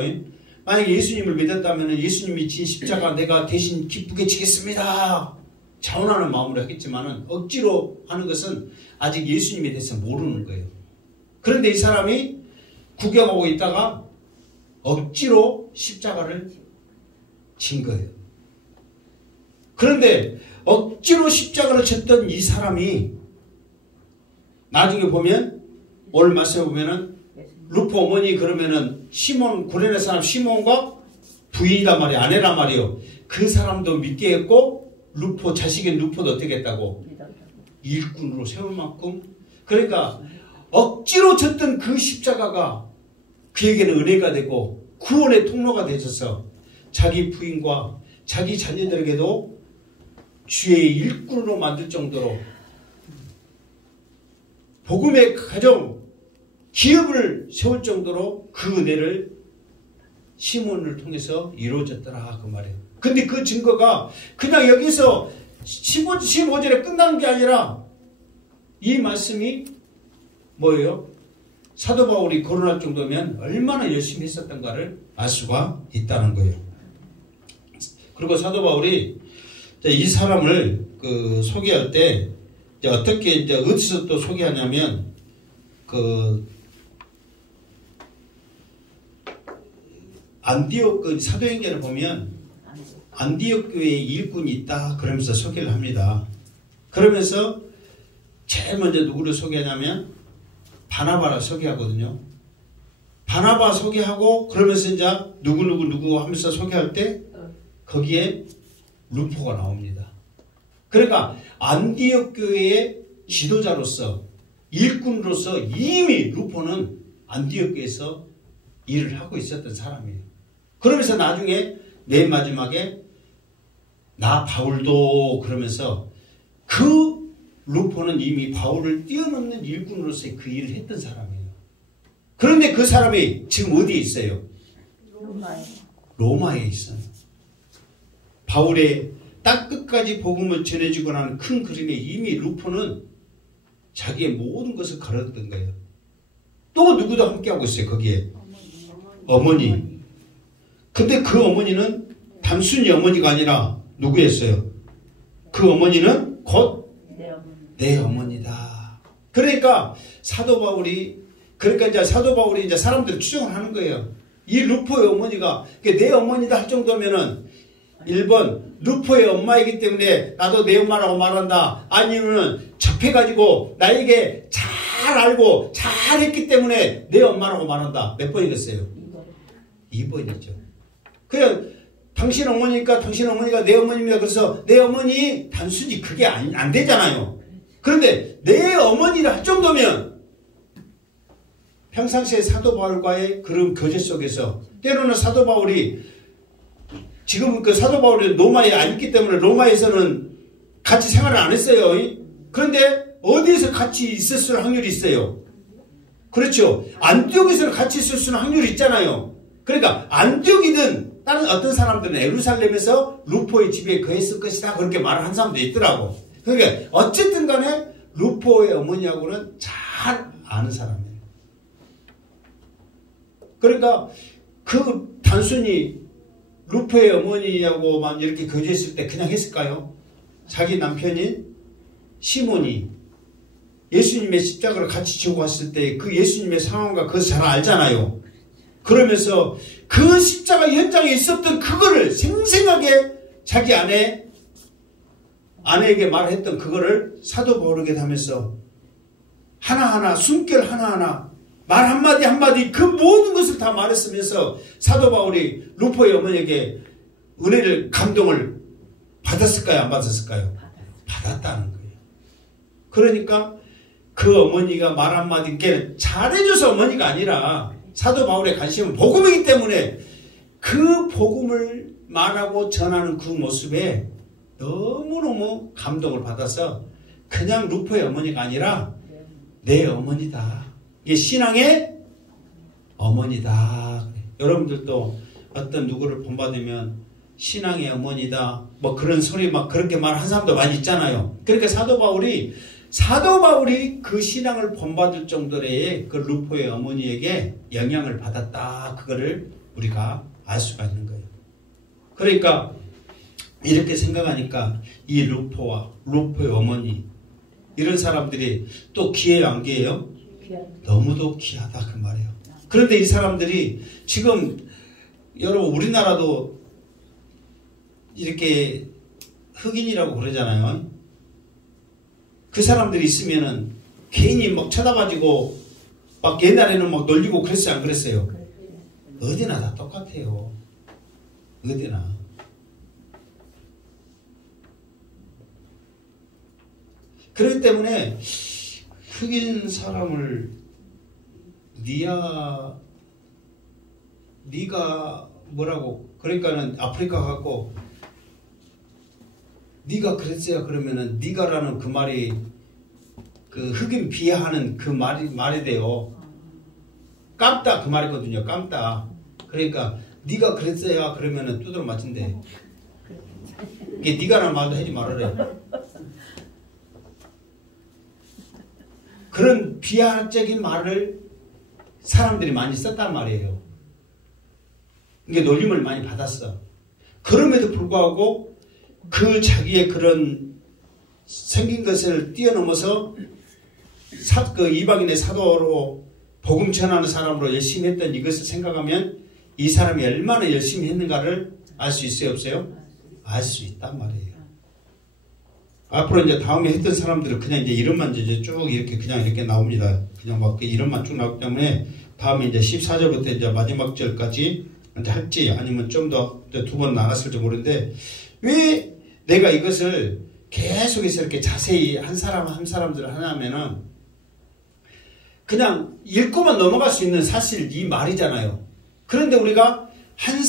만약에 예수님을 믿었다면 예수님이 진 십자가 내가 대신 기쁘게 지겠습니다. 자원하는 마음으로 하겠지만 억지로 하는 것은 아직 예수님에 대해서 모르는 거예요. 그런데 이 사람이 구경하고 있다가 억지로 십자가를 진 거예요. 그런데 억지로 십자가를 쳤던 이 사람이 나중에 보면 오늘 말씀에 보면은 루포 어머니 그러면은 시몬 구레네 사람 시몬과 부인이란 말이에요. 아내란 말이에요. 그 사람도 믿게 했고 루포 자식인 루포도 어떻게 했다고? 일꾼으로 세울 만큼. 그러니까 억지로 쳤던 그 십자가가 그에게는 은혜가 되고 구원의 통로가 되셔서 자기 부인과 자기 자녀들에게도 주의 일꾼으로 만들 정도로 복음의 가정 기업을 세울 정도로 그 은혜를 시몬을 통해서 이루어졌더라 그 말이에요. 근데 그 증거가 그냥 여기서 15절에 끝나는 게 아니라 이 말씀이 뭐예요? 사도 바울이 거론할 정도면 얼마나 열심히 했었던가를 알 수가 있다는 거예요. 그리고 사도 바울이 이 사람을 그 소개할 때 어떻게 이제 어디서 또 소개하냐면 안디옥 그 사도행전을 보면 안디옥 교회에 일꾼이 있다 그러면서 소개를 합니다. 그러면서 제일 먼저 누구를 소개하냐면 바나바를 소개하거든요. 바나바 소개하고 그러면서 이제 누구 하면서 소개할 때 거기에 루포가 나옵니다. 그러니까 안디옥 교회의 지도자로서 일꾼으로서 이미 루포는 안디옥 교회에서 일을 하고 있었던 사람이에요. 그러면서 나중에 맨 마지막에 나 바울도 그러면서 그 루포는 이미 바울을 뛰어넘는 일꾼으로서의 그 일을 했던 사람이에요. 그런데 그 사람이 지금 어디에 있어요? 로마에 있어요. 바울의 땅 끝까지 복음을 전해주고 나는 큰 그림에 이미 루포는 자기의 모든 것을 걸었던 거예요. 또 누구도 함께하고 있어요. 거기에 어머니. 근데 그 어머니는 단순히 어머니가 아니라 누구였어요? 그 어머니는 곧 내 어머니다. 그러니까 사도 바울이 이제 사람들이 추정을 하는 거예요. 이 루포의 어머니가 내 어머니다 할 정도면은 1번 루포의 엄마이기 때문에 나도 내 엄마라고 말한다. 아니면 접해가지고 나에게 잘 알고 잘했기 때문에 내 엄마라고 말한다. 몇 번이겠어요? 2번이죠. 그냥 당신 어머니니까 당신 어머니가 내 어머니입니다. 그래서 내 어머니 단순히 그게 안 되잖아요. 그런데 내 어머니를 할 정도면 평상시에 사도 바울과의 그런 교제 속에서 때로는 사도 바울이 지금 그 사도 바울이 로마에 안 있기 때문에 로마에서는 같이 생활을 안 했어요. 그런데 어디에서 같이 있었을 확률이 있어요? 그렇죠. 안디옥에서는 같이 있을 수는 확률이 있잖아요. 그러니까 안디옥이든 다른 어떤 사람들은 예루살렘에서 루포의 집에 거했을 것이다. 그렇게 말을 한 사람도 있더라고. 그러니까 어쨌든 간에 루포의 어머니하고는 잘 아는 사람이에요. 그러니까 그 단순히 루포의 어머니하고만 이렇게 거주했을 때 그냥 했을까요? 자기 남편인 시몬이 예수님의 십자가를 같이 지고 갔을 때 그 예수님의 상황과 그것을 잘 알잖아요. 그러면서 그 십자가 현장에 있었던 그거를 생생하게 자기 아내에게 말했던 그거를 사도 바울에게 하면서 하나하나 숨결 하나하나 말 한마디 한마디 그 모든 것을 다 말했으면서 사도 바울이 루포의 어머니에게 은혜를 감동을 받았을까요? 안 받았을까요? 받았다는 거예요. 그러니까 그 어머니가 말 한마디 잘해줘서 어머니가 아니라 사도 바울의 관심은 복음이기 때문에 그 복음을 말하고 전하는 그 모습에 너무너무 감동을 받아서 그냥 루포의 어머니가 아니라 내 어머니다. 이게 신앙의 어머니다. 여러분들도 어떤 누구를 본받으면 신앙의 어머니다. 뭐 그런 소리 막 그렇게 말한 사람도 많이 있잖아요. 그러니까 사도 바울이 그 신앙을 본받을 정도의 그 루포의 어머니에게 영향을 받았다. 그거를 우리가 알 수가 있는 거예요. 그러니까 이렇게 생각하니까 이 루포의 어머니 이런 사람들이 또 귀해요, 안 귀해요? 너무도 귀하다 그 말이에요. 그런데 이 사람들이 지금 여러분 우리나라도 이렇게 흑인이라고 그러잖아요. 그 사람들이 있으면은 괜히 막 쳐다봐지고 막 옛날에는 막 놀리고 그랬어요, 안 그랬어요? 어디나 다 똑같아요. 어디나. 그렇기 때문에 흑인 사람을 네가 뭐라고 그러니까는 아프리카 갖고 네가 그랬어야 그러면은 네가라는 그 말이 그 흑인 비하하는 그 말이 돼요. 깜다 그 말이거든요. 깜다. 그러니까 네가 그랬어야 그러면은 두드러 맞힌대. 이게 네가라는 말도 하지 말아래. 그런 비하적인 말을 사람들이 많이 썼단 말이에요. 이게 놀림을 많이 받았어. 그럼에도 불구하고 그 자기의 그런 생긴 것을 뛰어넘어서 그 이방인의 사도로 복음 전하는 사람으로 열심히 했던 이것을 생각하면 이 사람이 얼마나 열심히 했는가를 알 수 있어요, 없어요? 알 수 있단 말이에요. 앞으로 이제 다음에 했던 사람들은 그냥 이제 이름만 이제 쭉 이렇게 나옵니다. 그냥 막 그 이름만 쭉 나오기 때문에 다음에 이제 14절부터 이제 마지막 절까지 이제 할지 아니면 좀 더 두 번 나눴을지 모르는데 왜 내가 이것을 계속해서 이렇게 자세히 한 사람들을 하냐면은 그냥 읽고만 넘어갈 수 있는 사실 이 말이잖아요. 그런데 우리가 한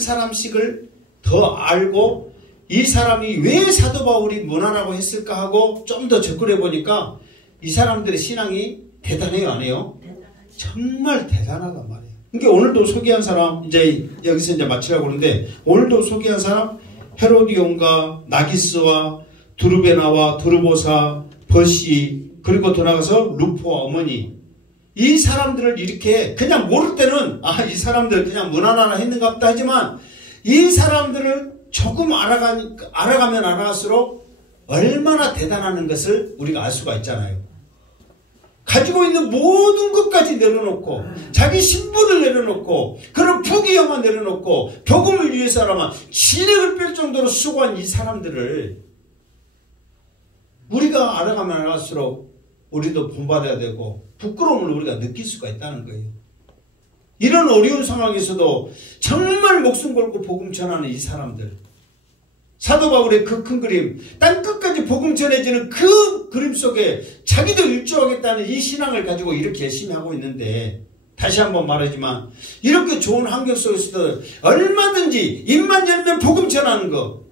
사람씩을 더 알고 이 사람이 왜 사도 바울이 문화라고 했을까 하고 좀 더 접근해 보니까 이 사람들의 신앙이 대단해요, 안 해요? 정말 대단하단 말이에요. 그러니까 오늘도 소개한 사람, 이제 여기서 이제 마치려고 그러는데 오늘도 소개한 사람 헤로디온과 나기스와 두르베나와 두르보사, 버시 그리고 더 나가서 루포와 어머니 이 사람들을 이렇게 그냥 모를 때는 이 사람들 그냥 무난하나 했는가 보다 하지만 이 사람들을 조금 알아가면 알아갈수록 얼마나 대단한 것을 우리가 알 수가 있잖아요. 가지고 있는 모든 것까지 내려놓고 자기 신분을 내려놓고 그런 부귀영화 내려놓고 복음을 위해서라면 진액을 뺄 정도로 수고한 이 사람들을 우리가 알아가면 알아갈수록 우리도 본받아야 되고 부끄러움을 우리가 느낄 수가 있다는 거예요. 이런 어려운 상황에서도 정말 목숨 걸고 복음 전하는 이 사람들, 사도 바울의 그 큰 그림, 땅끝까지 복음 전해지는 그 그림 속에 자기도 일조하겠다는 이 신앙을 가지고 이렇게 열심히 하고 있는데 다시 한번 말하지만 이렇게 좋은 환경 속에서도 얼마든지 입만 열면 복음 전하는 거,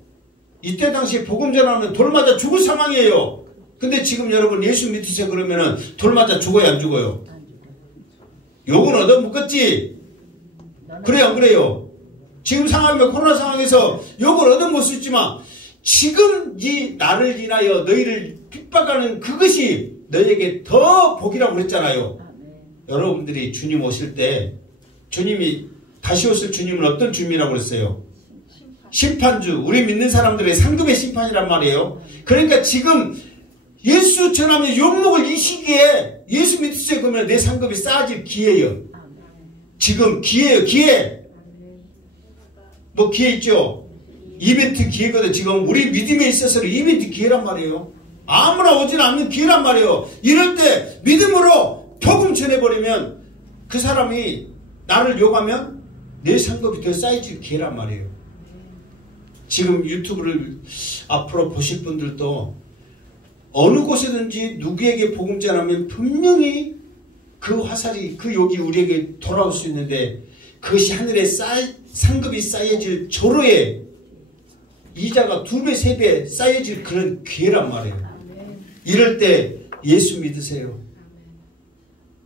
이때 당시에 복음 전하면 돌 맞아 죽을 상황이에요. 근데 지금 여러분 예수 믿으세요 그러면은 돌 맞아 죽어요, 안 죽어요? 욕은 얻어먹었지. 그래요, 안 그래요? 지금 상황이 코로나 상황에서 욕을 얻어먹을 수 있지만 지금 이 나를 인하여 너희를 핍박하는 그것이 너에게 더 복이라고 그랬잖아요. 여러분들이 주님 오실 때 주님이 다시 오실 주님은 어떤 주님이라고 그랬어요? 심판주. 우리 믿는 사람들의 상급의 심판이란 말이에요. 그러니까 지금 예수 전하면 욕먹을 이 시기에 예수 믿으세요. 그러면 내 상급이 쌓아질 기회예요. 지금 기회예요. 기회. 뭐 기회 있죠? 이벤트 기회거든. 지금 우리 믿음에 있어서는 이벤트 기회란 말이에요. 아무나 오진 않는 기회란 말이에요. 이럴 때 믿음으로 복음 전해버리면 그 사람이 나를 욕하면 내 상급이 더 쌓여질 기회란 말이에요. 지금 유튜브를 앞으로 보실 분들도 어느 곳에든지 누구에게 복음 전하면 분명히 그 화살이, 그 욕이 우리에게 돌아올 수 있는데 그것이 하늘에 상급이 쌓여질 조로에 이자가 2배, 3배 쌓여질 그런 기회란 말이에요. 이럴 때 예수 믿으세요.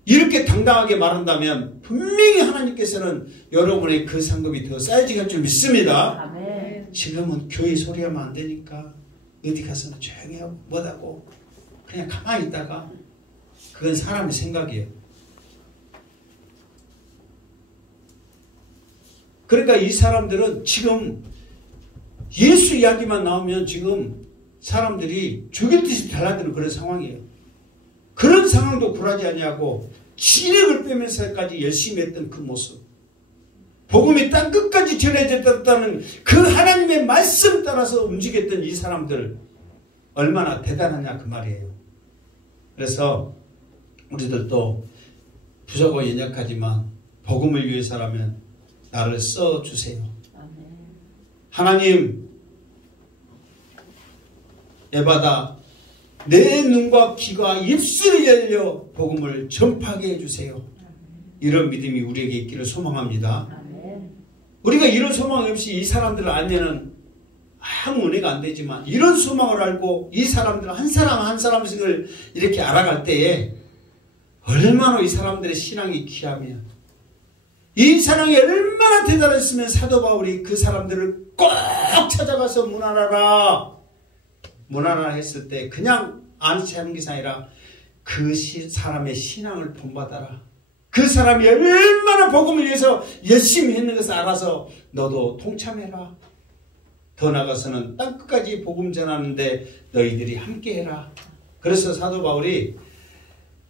이렇게 당당하게 말한다면 분명히 하나님께서는 여러분의 그 상급이 더 쌓여질 줄 믿습니다. 지금은 교회 소리하면 안 되니까 어디 가서 조용히 하고 뭐하고 그냥 가만히 있다가 그건 사람의 생각이에요. 그러니까 이 사람들은 지금 예수 이야기만 나오면 지금 사람들이 죽일 듯이 달라드는 그런 상황이에요. 그런 상황도 굴하지 아니하고 시력을 빼면서까지 열심히 했던 그 모습. 복음이 땅 끝까지 전해졌다는 그 하나님의 말씀 따라서 움직였던 이 사람들 얼마나 대단하냐 그 말이에요. 그래서 우리들도 부족하고 연약하지만 복음을 위해서라면 나를 써주세요. 하나님, 에바다 내 눈과 귀가 입술을 열려 복음을 전파하게 해주세요. 이런 믿음이 우리에게 있기를 소망합니다. 우리가 이런 소망 없이 이 사람들을 알면은 아무 은혜가 안 되지만 이런 소망을 알고 이 사람들 한 사람 한 사람씩을 이렇게 알아갈 때에 얼마나 이 사람들의 신앙이 귀하며 이 사랑이 얼마나 대단했으면 사도 바울이 그 사람들을 꼭 찾아가서 문안하라 했을 때 그냥 아는 게 아니라 그 사람의 신앙을 본받아라. 그 사람이 얼마나 복음을 위해서 열심히 했는 것을 알아서 너도 동참해라. 더 나아가서는 땅끝까지 복음 전하는데 너희들이 함께해라. 그래서 사도 바울이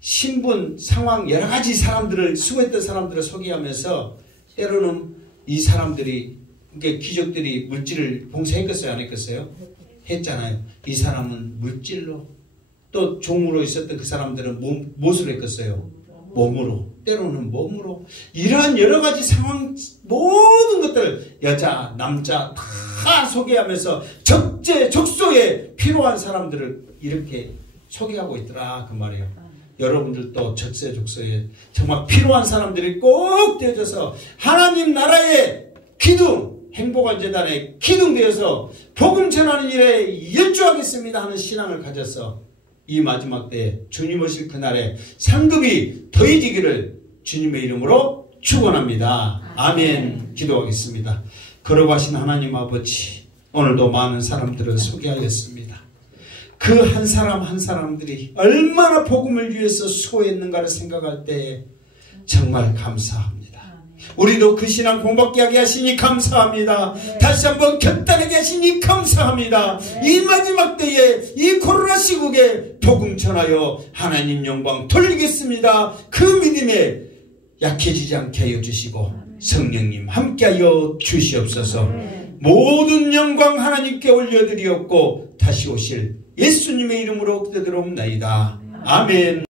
신분, 상황 여러 가지 사람들을 수고했던 사람들을 소개하면서 때로는 이 사람들이 그러니까 귀족들이 물질을 봉사했겠어요? 안 했겠어요? 했잖아요. 이 사람은 물질로 또 종으로 있었던 그 사람들은 무엇으로 했겠어요? 몸으로. 때로는 몸으로. 이러한 여러 가지 상황 모든 것들 여자, 남자 다 소개하면서 적소에 필요한 사람들을 이렇게 소개하고 있더라 그 말이에요. 여러분들도 적소에 정말 필요한 사람들이 꼭 되어져서 하나님 나라의 기둥, 행복한 재단의 기둥 되어서 복음 전하는 일에 열주하겠습니다 하는 신앙을 가져서 이 마지막 때 주님 오실 그날에 상급이 더해지기를 주님의 이름으로 축원합니다. 아멘. 기도하겠습니다. 거룩하신 하나님 아버지, 오늘도 많은 사람들을 소개하였습니다. 그 한 사람 한 사람들이 얼마나 복음을 위해서 수고했는가를 생각할 때에 정말 감사합니다. 우리도 그 신앙 공부하게 하게 하시니 감사합니다. 다시 한번 곁다르게 하시니 감사합니다. 이 마지막 때에 이 코로나 시국에 복음 전하여 하나님 영광 돌리겠습니다. 그 믿음에 약해지지 않게 하여 주시고 성령님 함께하여 주시옵소서. 모든 영광 하나님께 올려드리옵고 다시 오실 예수님의 이름으로 기도드리옵나이다. 아멘.